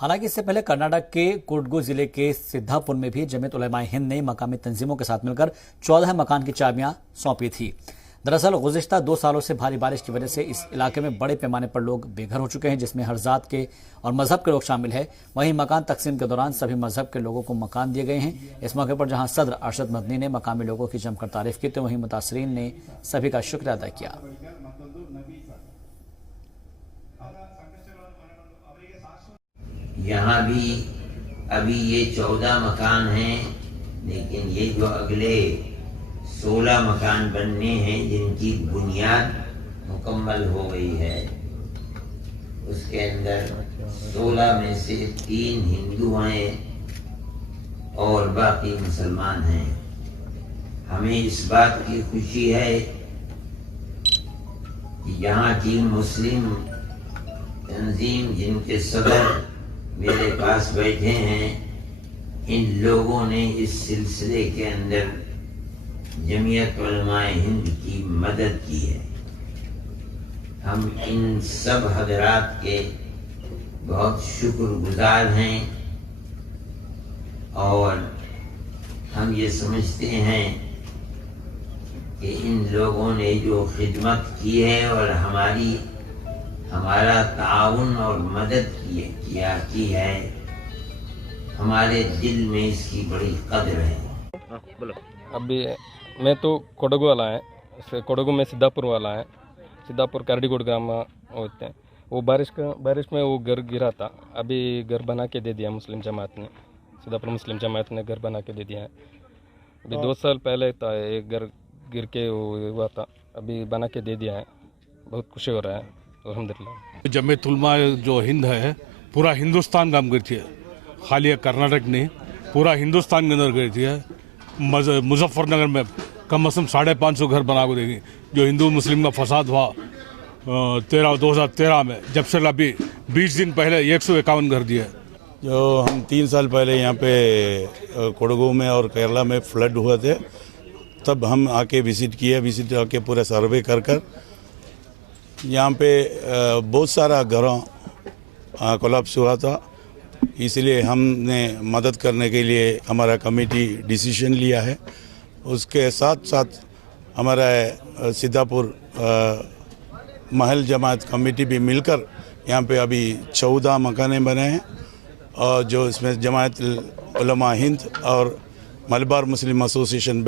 हालांकि इससे पहले कर्नाटक के कोडगु जिले के सिद्धापुर में भी जमीयत उलमा हिंद ने मकामी तंजीमों के साथ मिलकर 14 मकान की चाबियां सौंपी थी। दरअसल गुज़िश्ता 2 सालों से भारी बारिश की वजह से इस इलाके में बड़े पैमाने पर लोग बेघर हो चुके हैं, जिसमें हर जात के और मजहब के लोग शामिल हैं। वहीं मकान तकसीम के दौरान सभी मजहब के लोगों को मकान दिए गए हैं। इस मौके पर जहां सदर अरशद मदनी ने मकामी लोगों की जमकर तारीफ की, तो वहीं मुतासरीन ने सभी का शुक्रिया अदा किया। यहाँ भी अभी ये 14 मकान हैं, लेकिन ये जो अगले 16 मकान बनने हैं जिनकी बुनियाद मुकम्मल हो गई है, उसके अंदर 16 में से 3 हिंदू हैं और बाकी मुसलमान हैं। हमें इस बात की खुशी है कि यहाँ की मुस्लिम तंजीम जिनके सदर मेरे पास बैठे हैं, इन लोगों ने इस सिलसिले के अंदर जमीयत उलमा हिंद की मदद की है। हम इन सब हजरात के बहुत शुक्रगुजार हैं और हम ये समझते हैं कि इन लोगों ने जो खिदमत की है और हमारा ताउन और मदद की है, हमारे दिल में इसकी बड़ी कदर है। अभी मैं तो कोडगु वाला है, कोडगु में सिद्धापुर वाला है। सिद्धापुर करडीगुड़ ग्राम होते हैं। वो बारिश में वो घर गिरा था। अभी घर बना के दे दिया मुस्लिम जमात ने, सिद्धापुर मुस्लिम जमात ने घर बना के दे दिया है। अभी 2 साल पहले था एक घर गिर के वो हुआ था, अभी बना के दे दिया है। बहुत खुशी हो रहा है अल्हम्दुलिल्लाह। जमीयत उलमा जो हिंद है पूरा हिंदुस्तान काम करती है, खाली कर्नाटक नहीं, पूरा हिंदुस्तान के अंदर करती है। मुजफ्फरनगर में कम से कम 550 घर बना को देगी। जो हिंदू मुस्लिम का फसाद हुआ 2013 में, जब से अभी 20 दिन पहले 151 घर दिए। जो हम 3 साल पहले यहाँ पे कोडगु में और केरला में फ्लड हुए थे, तब हम आके विजिट आके पूरा सर्वे कर यहाँ पे बहुत सारा घरों कोलैप्स हुआ था। इसलिए हमने मदद करने के लिए हमारा कमेटी डिसीजन लिया है। उसके साथ साथ हमारा सिद्धापुर महल जमात कमेटी भी मिलकर यहाँ पे अभी 14 मकाने बने हैं, और जो इसमें जमात उलमा हिंद और मलबार मुस्लिम एसोसिएशन